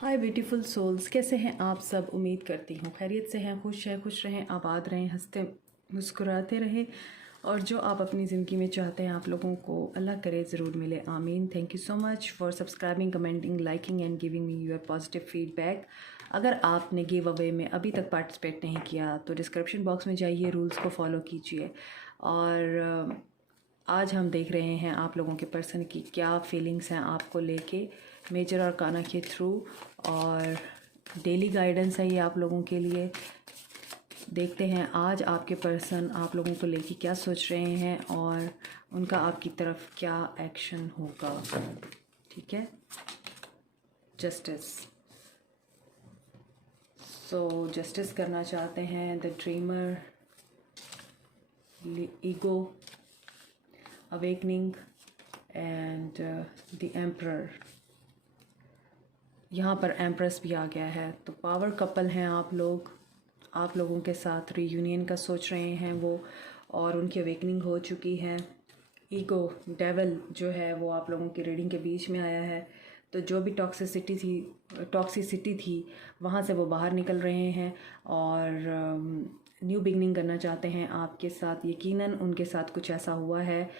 हाय beautiful souls, कैसे हैं आप सब। उम्मीद करती हूँ खैरियत से हैं, खुश रहें, आबाद रहें, हंसते मुस्कुराते रहें और जो आप अपनी ज़िंदगी में चाहते हैं आप लोगों को अल्लाह करे ज़रूर मिले। आमीन। Thank you so much for subscribing, commenting, liking and giving me your positive feedback. अगर आपने गिव अवे में अभी तक पार्टिसिपेट नहीं किया तो डिस्क्रिप्शन बॉक्स में जाइए, रूल्स को फॉलो कीजिए। और आज हम देख रहे हैं आप लोगों के पर्सन की क्या फीलिंग्स हैं आपको लेके मेजर अरकाना के थ्रू, और डेली गाइडेंस है ये आप लोगों के लिए। देखते हैं आज आपके पर्सन आप लोगों को लेके क्या सोच रहे हैं और उनका आपकी तरफ क्या एक्शन होगा। ठीक है। जस्टिस, जस्टिस करना चाहते हैं the dreamer, ego, awakening and the emperor. यहाँ पर एम्प्रेस भी आ गया है, तो पावर कपल हैं आप लोग। आप लोगों के साथ रीयूनियन का सोच रहे हैं वो, और उनकी अवेकनिंग हो चुकी है। ईगो, डेविल जो है वो आप लोगों की रीडिंग के बीच में आया है, तो जो भी टॉक्सिसिटी थी वहाँ से वो बाहर निकल रहे हैं और न्यू बिगनिंग करना चाहते हैं आपके साथ। यकीनन उनके साथ कुछ ऐसा हुआ है,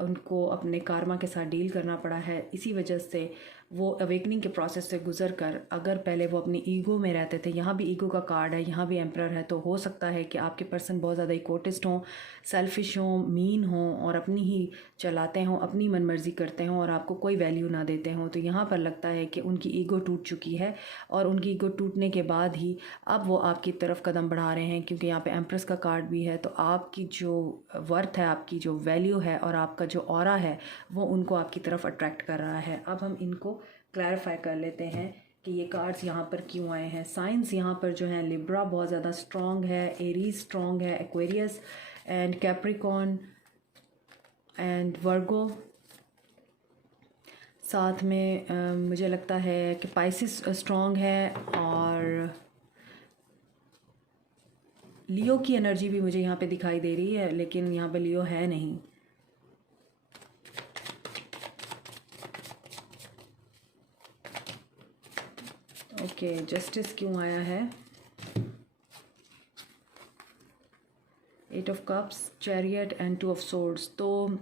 उनको अपने कारमा के साथ डील करना पड़ा है, इसी वजह से वो अवेकनिंग के प्रोसेस से गुजर कर, अगर पहले वो अपनी ईगो में रहते थे, यहाँ भी ईगो का कार्ड है, यहाँ भी एम्परर है, तो हो सकता है कि आपके पर्सन बहुत ज़्यादा इकोटिस्ट हों, सेल्फिश हों, मीन हों और अपनी ही चलाते हों, अपनी मनमर्जी करते हों और आपको कोई वैल्यू ना देते हों। तो यहाँ पर लगता है कि उनकी ईगो टूट चुकी है और उनकी ईगो टूटने के बाद ही अब वो आपकी तरफ कदम बढ़ा रहे हैं, क्योंकि यहाँ पे एम्प्रेस का कार्ड भी है। तो आपकी जो वर्थ है, आपकी जो वैल्यू है और आपका जो ऑरा है वो उनको आपकी तरफ अट्रैक्ट कर रहा है। अब हम इनको क्लैरिफाई कर लेते हैं कि ये कार्ड्स यहाँ पर क्यों आए हैं। साइंस यहाँ पर जो है लिब्रा बहुत ज़्यादा स्ट्रॉन्ग है, एरीज स्ट्रॉन्ग है, एक्वेरियस एंड कैप्रिकॉन एंड वर्गो। साथ में मुझे लगता है कि पाइसिस स्ट्रॉन्ग है और लियो की एनर्जी भी मुझे यहाँ पे दिखाई दे रही है, लेकिन यहाँ पे लियो है नहीं। ओके, जस्टिस क्यों आया है। 8 of cups, chariot and 2 of swords. तो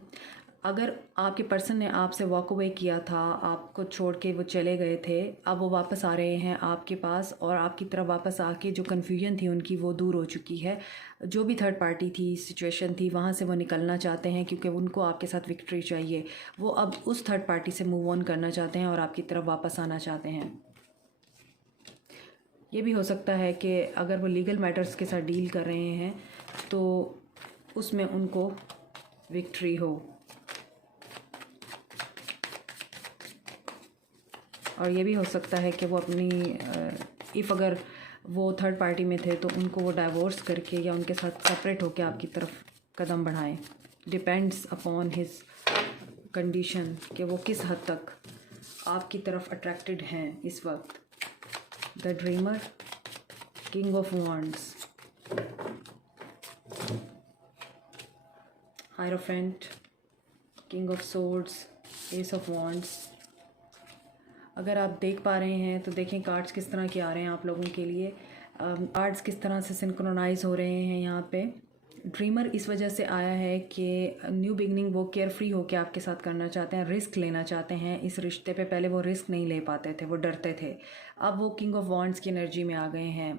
अगर आपके पर्सन ने आपसे वॉक अवे किया था, आपको छोड़ के वो चले गए थे, अब वो वापस आ रहे हैं आपके पास और आपकी तरफ वापस आके जो कन्फ्यूजन थी उनकी वो दूर हो चुकी है। जो भी थर्ड पार्टी थी, सिचुएशन थी, वहाँ से वो निकलना चाहते हैं क्योंकि उनको आपके साथ विक्ट्री चाहिए। वो अब उस थर्ड पार्टी से मूव ऑन करना चाहते हैं और आपकी तरफ वापस आना चाहते हैं। ये भी हो सकता है कि अगर वो लीगल मैटर्स के साथ डील कर रहे हैं तो उसमें उनको विक्ट्री हो, और ये भी हो सकता है कि वो अपनी अगर वो थर्ड पार्टी में थे तो उनको वो डाइवोर्स करके या उनके साथ सेपरेट होकर आपकी तरफ कदम बढ़ाएं। डिपेंड्स अपॉन हिज कंडीशन कि वो किस हद तक आपकी तरफ अट्रैक्टेड हैं इस वक्त। The dreamer, king of wands, hierophant, king of swords, S of wands. अगर आप देख पा रहे हैं तो देखें कार्ड्स किस तरह के आ रहे हैं आप लोगों के लिए। कार्ड्स किस तरह से सिंक्रोनाइज हो रहे हैं यहाँ पे। ड्रीमर इस वजह से आया है कि न्यू बिगनिंग वो केयर फ्री होकर आपके साथ करना चाहते हैं, रिस्क लेना चाहते हैं इस रिश्ते पे। पहले वो रिस्क नहीं ले पाते थे, वो डरते थे। अब वो किंग ऑफ वॉन्ड्स की एनर्जी में आ गए हैं,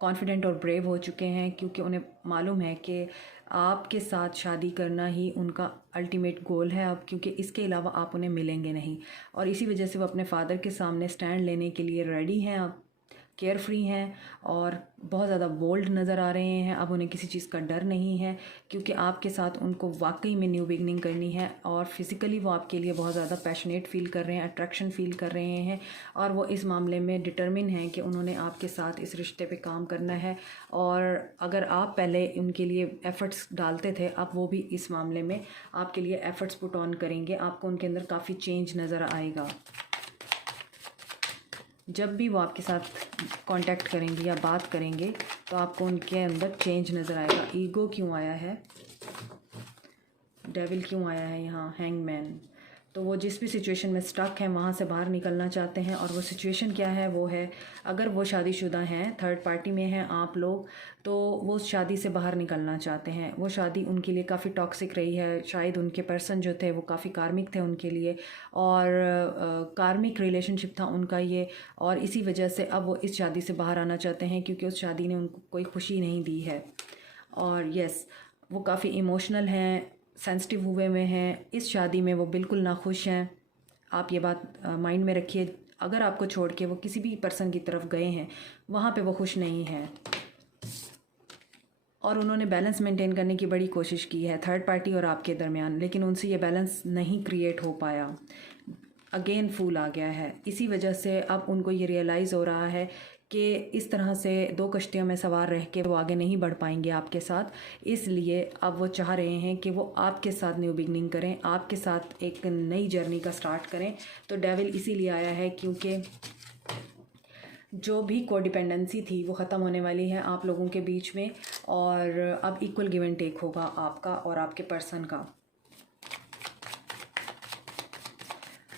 कॉन्फिडेंट और ब्रेव हो चुके हैं, क्योंकि उन्हें मालूम है कि आपके साथ शादी करना ही उनका अल्टीमेट गोल है अब, क्योंकि इसके अलावा आप उन्हें मिलेंगे नहीं। और इसी वजह से वो अपने फादर के सामने स्टैंड लेने के लिए रेडी हैं, अब केयर फ्री हैं और बहुत ज़्यादा बोल्ड नज़र आ रहे हैं। अब उन्हें किसी चीज़ का डर नहीं है, क्योंकि आपके साथ उनको वाकई में न्यू बिगनिंग करनी है और फिज़िकली वो आपके लिए बहुत ज़्यादा पैशनेट फ़ील कर रहे हैं, अट्रैक्शन फ़ील कर रहे हैं, और वो इस मामले में डिटर्मिन हैं कि उन्होंने आपके साथ इस रिश्ते पे काम करना है। और अगर आप पहले उनके लिए एफ़र्ट्स डालते थे, अब वो भी इस मामले में आपके लिए एफ़र्ट्स पुट ऑन करेंगे। आपको उनके अंदर काफ़ी चेंज नज़र आएगा। जब भी वो आपके साथ कांटेक्ट करेंगे या बात करेंगे तो आपको उनके अंदर चेंज नज़र आएगा। ईगो क्यों आया है, डेविल क्यों आया है यहाँ, हैंगमैन। तो वो जिस भी सिचुएशन में स्टक हैं वहाँ से बाहर निकलना चाहते हैं। और वो सिचुएशन क्या है, वो है अगर वो शादीशुदा हैं, थर्ड पार्टी में हैं आप लोग, तो वो उस शादी से बाहर निकलना चाहते हैं। वो शादी उनके लिए काफ़ी टॉक्सिक रही है, शायद उनके पर्सन जो थे वो काफ़ी कार्मिक थे उनके लिए, और कार्मिक रिलेशनशिप था उनका ये, और इसी वजह से अब वो इस शादी से बाहर आना चाहते हैं क्योंकि उस शादी ने उनको कोई खुशी नहीं दी है। और यस, वो काफ़ी इमोशनल हैं, सेंसिटिव हुए में हैं, इस शादी में वो बिल्कुल ना खुश हैं। आप ये बात माइंड में रखिए, अगर आपको छोड़ के वो किसी भी पर्सन की तरफ गए हैं वहाँ पे वो खुश नहीं हैं। और उन्होंने बैलेंस मेंटेन करने की बड़ी कोशिश की है थर्ड पार्टी और आपके दरमियान, लेकिन उनसे ये बैलेंस नहीं क्रिएट हो पाया। अगेन फूल आ गया है। इसी वजह से अब उनको ये रियलाइज़ हो रहा है कि इस तरह से दो कश्तियों में सवार रह के वो आगे नहीं बढ़ पाएंगे आपके साथ। इसलिए अब वो चाह रहे हैं कि वो आपके साथ न्यू बिगनिंग करें, आपके साथ एक नई जर्नी का स्टार्ट करें। तो डेविल इसीलिए आया है क्योंकि जो भी कोडिपेंडेंसी थी वो ख़त्म होने वाली है आप लोगों के बीच में, और अब इक्वल गिव एंड टेक होगा आपका और आपके पर्सन का।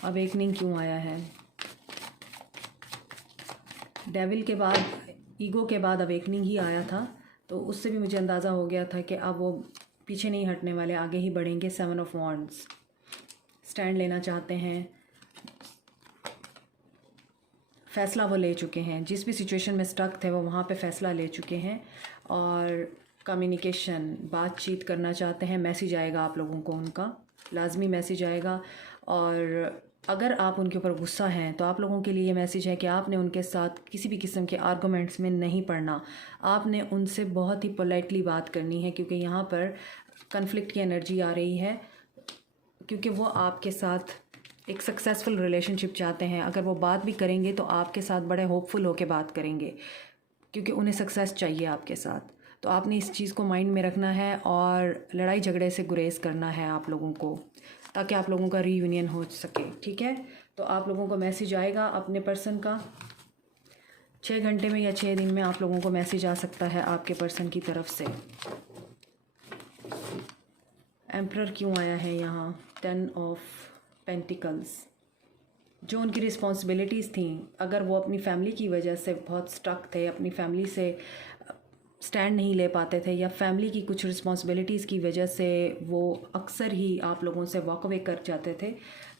अवेकनिंग क्यों आया है? डेविल के बाद, ईगो के बाद अवेकनिंग ही आया था, तो उससे भी मुझे अंदाज़ा हो गया था कि अब वो पीछे नहीं हटने वाले, आगे ही बढ़ेंगे। 7 ऑफ वॉन्ड्स, स्टैंड लेना चाहते हैं, फ़ैसला वो ले चुके हैं। जिस भी सिचुएशन में स्टक थे वो वहाँ पे फ़ैसला ले चुके हैं। और कम्युनिकेशन, बातचीत करना चाहते हैं। मैसेज आएगा आप लोगों को, उनका लाजमी मैसेज आएगा। और अगर आप उनके ऊपर गुस्सा हैं तो आप लोगों के लिए ये मैसेज है कि आपने उनके साथ किसी भी किस्म के आर्गूमेंट्स में नहीं पड़ना। आपने उनसे बहुत ही पोलाइटली बात करनी है, क्योंकि यहाँ पर कन्फ्लिक्ट की एनर्जी आ रही है, क्योंकि वो आपके साथ एक सक्सेसफुल रिलेशनशिप चाहते हैं। अगर वो बात भी करेंगे तो आपके साथ बड़े होपफुल होकर बात करेंगे, क्योंकि उन्हें सक्सेस चाहिए आपके साथ। तो आपने इस चीज़ को माइंड में रखना है और लड़ाई झगड़े से गुरेज करना है आप लोगों को, ताकि आप लोगों का रीयूनियन हो सके। ठीक है, तो आप लोगों को मैसेज आएगा अपने पर्सन का 6 घंटे में या 6 दिन में आप लोगों को मैसेज आ सकता है आपके पर्सन की तरफ से। एम्परर क्यों आया है यहाँ? 10 ऑफ पेंटिकल्स, जो उनकी रिस्पॉन्सिबिलिटीज़ थी, अगर वो अपनी फैमिली की वजह से बहुत स्टक थे, अपनी फैमिली से स्टैंड नहीं ले पाते थे, या फैमिली की कुछ रिस्पॉन्सिबिलिटीज़ की वजह से वो अक्सर ही आप लोगों से वॉक अवे कर जाते थे,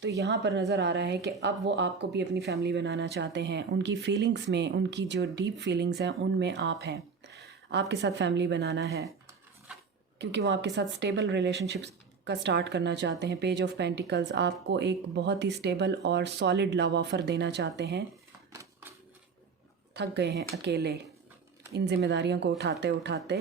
तो यहाँ पर नज़र आ रहा है कि अब वो आपको भी अपनी फैमिली बनाना चाहते हैं। उनकी फीलिंग्स में, उनकी जो डीप फीलिंग्स हैं उनमें आप हैं, आपके साथ फैमिली बनाना है, क्योंकि वो आपके साथ स्टेबल रिलेशनशिप्स का स्टार्ट करना चाहते हैं। पेज ऑफ पेंटिकल्स आपको एक बहुत ही स्टेबल और सॉलिड लव ऑफ़र देना चाहते हैं। थक गए हैं अकेले इन जिम्मेदारियों को उठाते उठाते।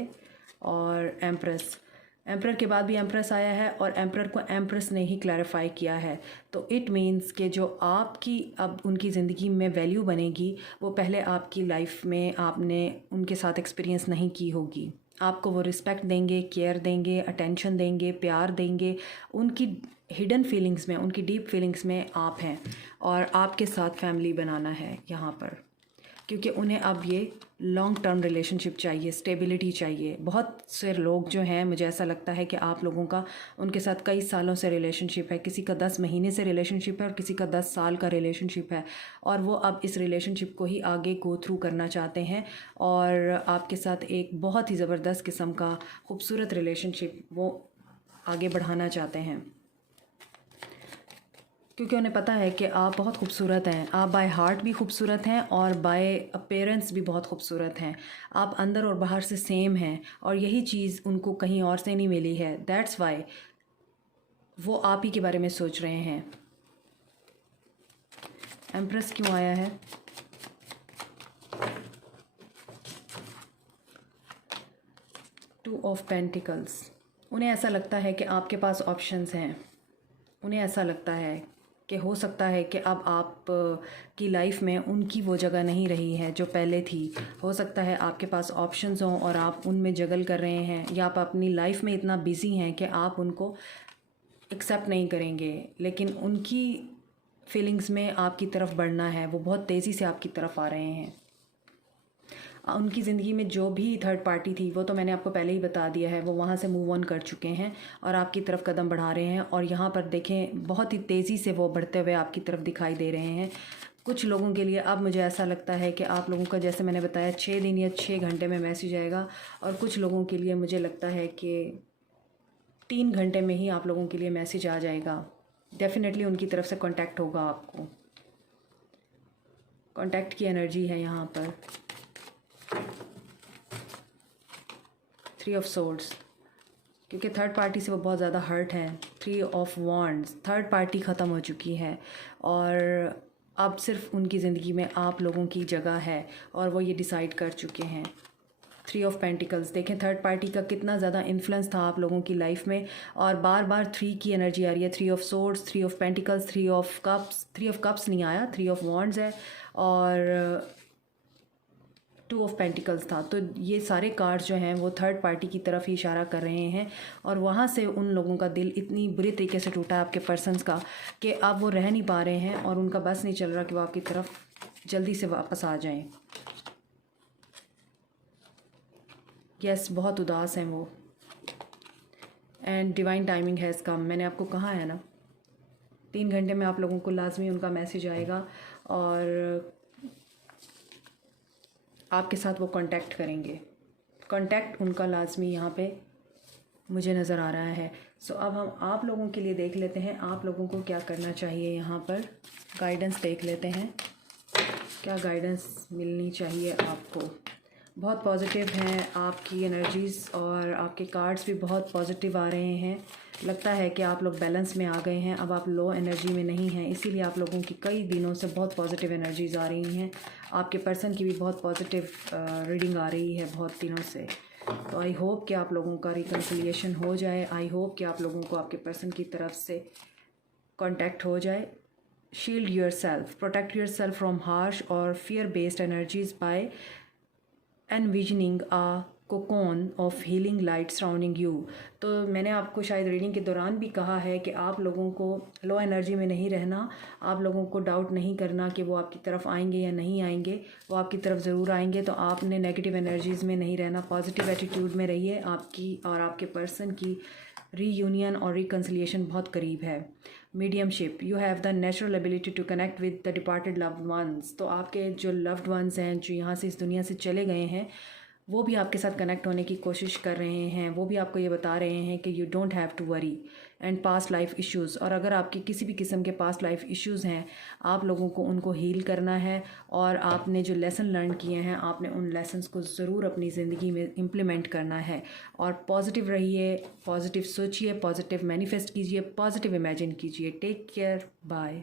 और एम्परर के बाद भी एम्प्रेस आया है, और एम्परर को एम्प्रेस ने ही क्लैरिफाई किया है। तो इट मीन्स कि जो आपकी अब उनकी ज़िंदगी में वैल्यू बनेगी, वो पहले आपकी लाइफ में आपने उनके साथ एक्सपीरियंस नहीं की होगी। आपको वो रिस्पेक्ट देंगे, केयर देंगे, अटेंशन देंगे, प्यार देंगे। उनकी हिडन फीलिंग्स में, उनकी डीप फीलिंग्स में आप हैं, और आपके साथ फैमिली बनाना है यहाँ पर, क्योंकि उन्हें अब ये लॉन्ग टर्म रिलेशनशिप चाहिए, स्टेबिलिटी चाहिए। बहुत से लोग जो हैं, मुझे ऐसा लगता है कि आप लोगों का उनके साथ कई सालों से रिलेशनशिप है, किसी का 10 महीने से रिलेशनशिप है और किसी का 10 साल का रिलेशनशिप है, और वो अब इस रिलेशनशिप को ही आगे गो थ्रू करना चाहते हैं, और आपके साथ एक बहुत ही ज़बरदस्त किस्म का खूबसूरत रिलेशनशिप वो आगे बढ़ाना चाहते हैं, क्योंकि उन्हें पता है कि आप बहुत खूबसूरत हैं। आप बाय हार्ट भी खूबसूरत हैं और बाय अपीयरेंस भी बहुत खूबसूरत हैं। आप अंदर और बाहर से सेम हैं, और यही चीज़ उनको कहीं और से नहीं मिली है। दैट्स वाई वो आप ही के बारे में सोच रहे हैं। एम्प्रेस क्यों आया है? टू ऑफ पेंटिकल्स, उन्हें ऐसा लगता है कि आपके पास ऑप्शंस हैं। उन्हें ऐसा लगता है कि हो सकता है कि अब आप की लाइफ में उनकी वो जगह नहीं रही है जो पहले थी। हो सकता है आपके पास ऑप्शंस हों और आप उनमें जगल कर रहे हैं, या आप अपनी लाइफ में इतना बिज़ी हैं कि आप उनको एक्सेप्ट नहीं करेंगे, लेकिन उनकी फीलिंग्स में आपकी तरफ बढ़ना है। वो बहुत तेज़ी से आपकी तरफ आ रहे हैं। उनकी ज़िंदगी में जो भी थर्ड पार्टी थी वो तो मैंने आपको पहले ही बता दिया है, वो वहाँ से मूव ऑन कर चुके हैं और आपकी तरफ कदम बढ़ा रहे हैं। और यहाँ पर देखें बहुत ही तेज़ी से वो बढ़ते हुए आपकी तरफ दिखाई दे रहे हैं। कुछ लोगों के लिए अब मुझे ऐसा लगता है कि आप लोगों का, जैसे मैंने बताया, 6 दिन या 6 घंटे में मैसेज आएगा। और कुछ लोगों के लिए मुझे लगता है कि 3 घंटे में ही आप लोगों के लिए मैसेज आ जाएगा। डेफिनेटली उनकी तरफ से कांटेक्ट होगा आपको। कांटेक्ट की एनर्जी है यहाँ पर। 3 ऑफ सोर्ड्स, क्योंकि थर्ड पार्टी से वो बहुत ज़्यादा हर्ट हैं। 3 ऑफ वॉन्ड्स, थर्ड पार्टी ख़त्म हो चुकी है और अब सिर्फ उनकी ज़िंदगी में आप लोगों की जगह है और वो ये डिसाइड कर चुके हैं। 3 ऑफ पेंटिकल्स, देखें थर्ड पार्टी का कितना ज़्यादा इन्फ्लुएंस था आप लोगों की लाइफ में और बार बार 3 की एनर्जी आ रही है। 3 of swords, 3 of pentacles, 3 of cups. 3 of cups नहीं आया, 3 ऑफ वॉन्ड्स है और 2 ऑफ पेंटिकल्स था। तो ये सारे कार्ड्स जो हैं वो थर्ड पार्टी की तरफ ही इशारा कर रहे हैं और वहाँ से उन लोगों का दिल इतनी बुरी तरीके से टूटा है आपके पर्सन्स का कि अब वो रह नहीं पा रहे हैं और उनका बस नहीं चल रहा कि वो आपकी तरफ जल्दी से वापस आ जाएं। यस, बहुत उदास हैं वो एंड डिवाइन टाइमिंग है इसका। मैंने आपको कहा है ना, 3 घंटे में आप लोगों को लाजमी उनका मैसेज आएगा और आपके साथ वो कांटेक्ट करेंगे। कांटेक्ट उनका लाजमी यहाँ पे मुझे नज़र आ रहा है। सो अब हम आप लोगों के लिए देख लेते हैं आप लोगों को क्या करना चाहिए। यहाँ पर गाइडेंस देख लेते हैं, क्या गाइडेंस मिलनी चाहिए आपको। बहुत पॉजिटिव हैं आपकी एनर्जीज़ और आपके कार्ड्स भी बहुत पॉजिटिव आ रहे हैं। लगता है कि आप लोग बैलेंस में आ गए हैं, अब आप लो एनर्जी में नहीं हैं, इसीलिए आप लोगों की कई दिनों से बहुत पॉजिटिव एनर्जीज़ आ रही हैं। आपके पर्सन की भी बहुत पॉजिटिव रीडिंग आ रही है बहुत दिनों से। तो आई होप कि आप लोगों का रिकन्सिलिएशन हो जाए। आई होप कि आप लोगों को आपके पर्सन की तरफ से कांटेक्ट हो जाए। Shield yourself, protect yourself from harsh और fear based energies by envisioning a cocoon of healing light surrounding you. तो मैंने आपको शायद रीडिंग के दौरान भी कहा है कि आप लोगों को लो एनर्जी में नहीं रहना। आप लोगों को डाउट नहीं करना कि वो आपकी तरफ आएंगे या नहीं आएंगे, वो आपकी तरफ ज़रूर आएंगे। तो आपने नेगेटिव एनर्जीज़ में नहीं रहना, पॉजिटिव एटीट्यूड में रहिए। आपकी और आपके पर्सन की रीयूनियन और रिकन्सिलिएशन बहुत करीब है। Mediumship, you have the natural ability to connect with the departed loved ones. तो आपके जो लव्ड वंस हैं जो यहाँ से इस दुनिया से चले गए हैं वो भी आपके साथ कनेक्ट होने की कोशिश कर रहे हैं। वो भी आपको ये बता रहे हैं कि you don't have to worry and past life issues. और अगर आपकी किसी भी किस्म के पास्ट लाइफ इश्यूज़ हैं आप लोगों को उनको हील करना है और आपने जो लेसन लर्न किए हैं आपने उन लेसन्स को ज़रूर अपनी ज़िंदगी में इम्प्लीमेंट करना है। और पॉजिटिव रहिए, पॉजिटिव सोचिए, पॉजिटिव मैनिफेस्ट कीजिए, पॉजिटिव इमेजिन कीजिए। Take care, bye.